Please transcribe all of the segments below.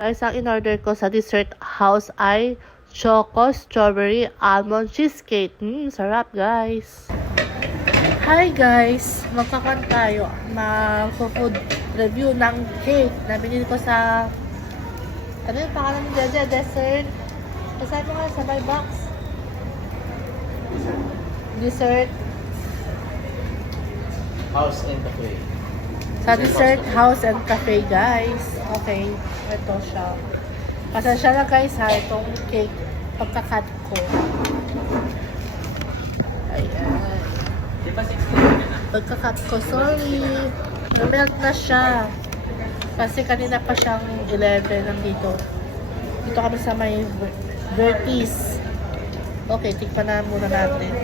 Guys, ang in-order ko sa dessert house ay Choco Strawberry Almond Cheesecake. Sarap guys. Hi guys! Magkakaroon tayo mag-food review ng cake na binili ko sa ano yung pangalan ng dessert? Basahin mo nga sa my box. Dessert House and Cafe. sa Dessert House and Cafe guys. Okay, ito siya. Pasensya na guys ha, itong cake pagkakat ko. Ayan. Di ba 16 na? Pagkakat ko, sorry. Na-melt na siya. Kasi kanina pa siyang 11 nandito. Dito kami sa may Vertis. Okay, tikpan na muna natin.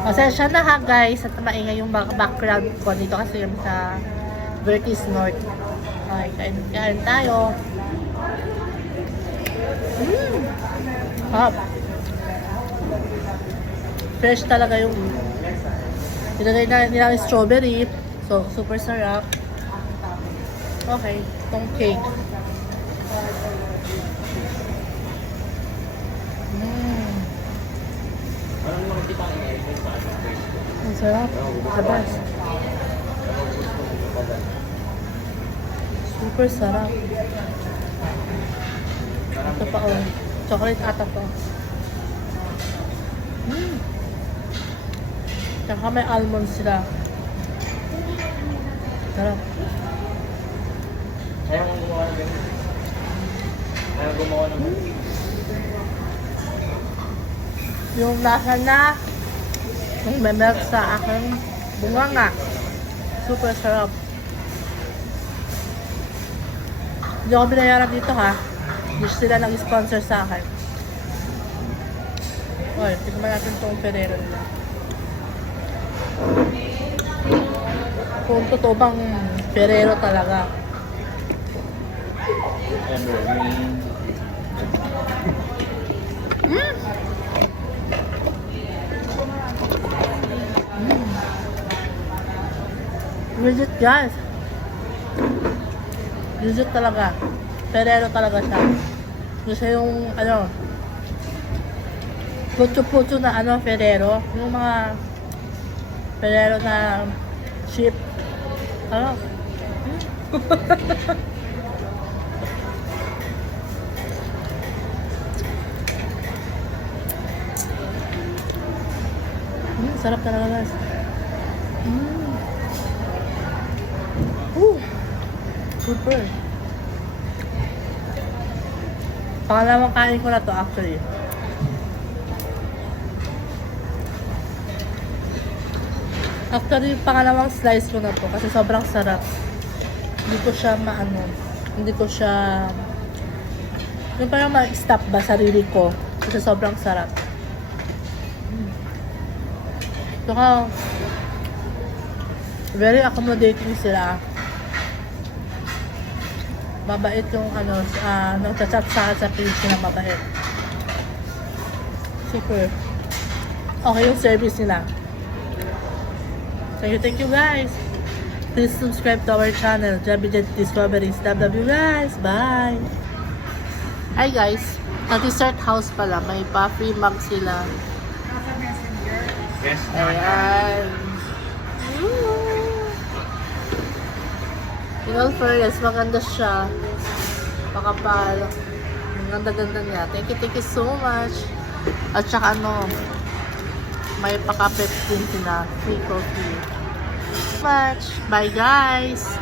Pasensya na ha guys at maingay yung background ko dito kasi yung sa Vertis North. Okay, kain tayo. Hop. Fresh talaga yung nilagay na nila yung strawberry. So, super sarap. Okay, itong cake. Anong makikita ang i-edit sa ating Facebook? Ang sarap. Sabas. Super sarap. Ito pa oh. Chocolate ata to. Saka may almonds sila. Sarap. Ayaw mong gumawa ng ganyan. Ayaw gumawa ng ganyan. Yung lasa na yung memelt sa aking bunganga. Super sarap. Hindi ako binayaran dito ha. Hindi sila nag-sponsor sa akin. Okay, tignan natin itong Ferrero nila. Kung totoo bang Ferrero talaga. Evergreen. Legit guys. Legit talaga. Ferrero talaga siya. Kasi yung ano pucho-pucho na ano Ferrero. Yung mga Ferrero na chip. Ano? Sarap talaga guys. Super. Pangalawang kain ko na to actually. Actually, pangalawang slice ko na to kasi sobrang sarap. Hindi ko siya maano. Hindi ko siya yung parang ma-stop ba sarili ko kasi sobrang sarap. Saka very accommodating sila. Mabait yung ano, nagchat sa page na mabait. Super. Okay yung service nila. Thank you guys. Please subscribe to our channel, Jabijet Discoveries. Love you guys. Bye. Hi guys. Sa dessert house pala, may pa-free mug sila. Yes. Ayan. In all fairness, maganda siya. Makapal. Ang ganda-ganda niya. Thank you so much. At saka ano, may pakapet din sila. Free coffee. Much. Bye guys!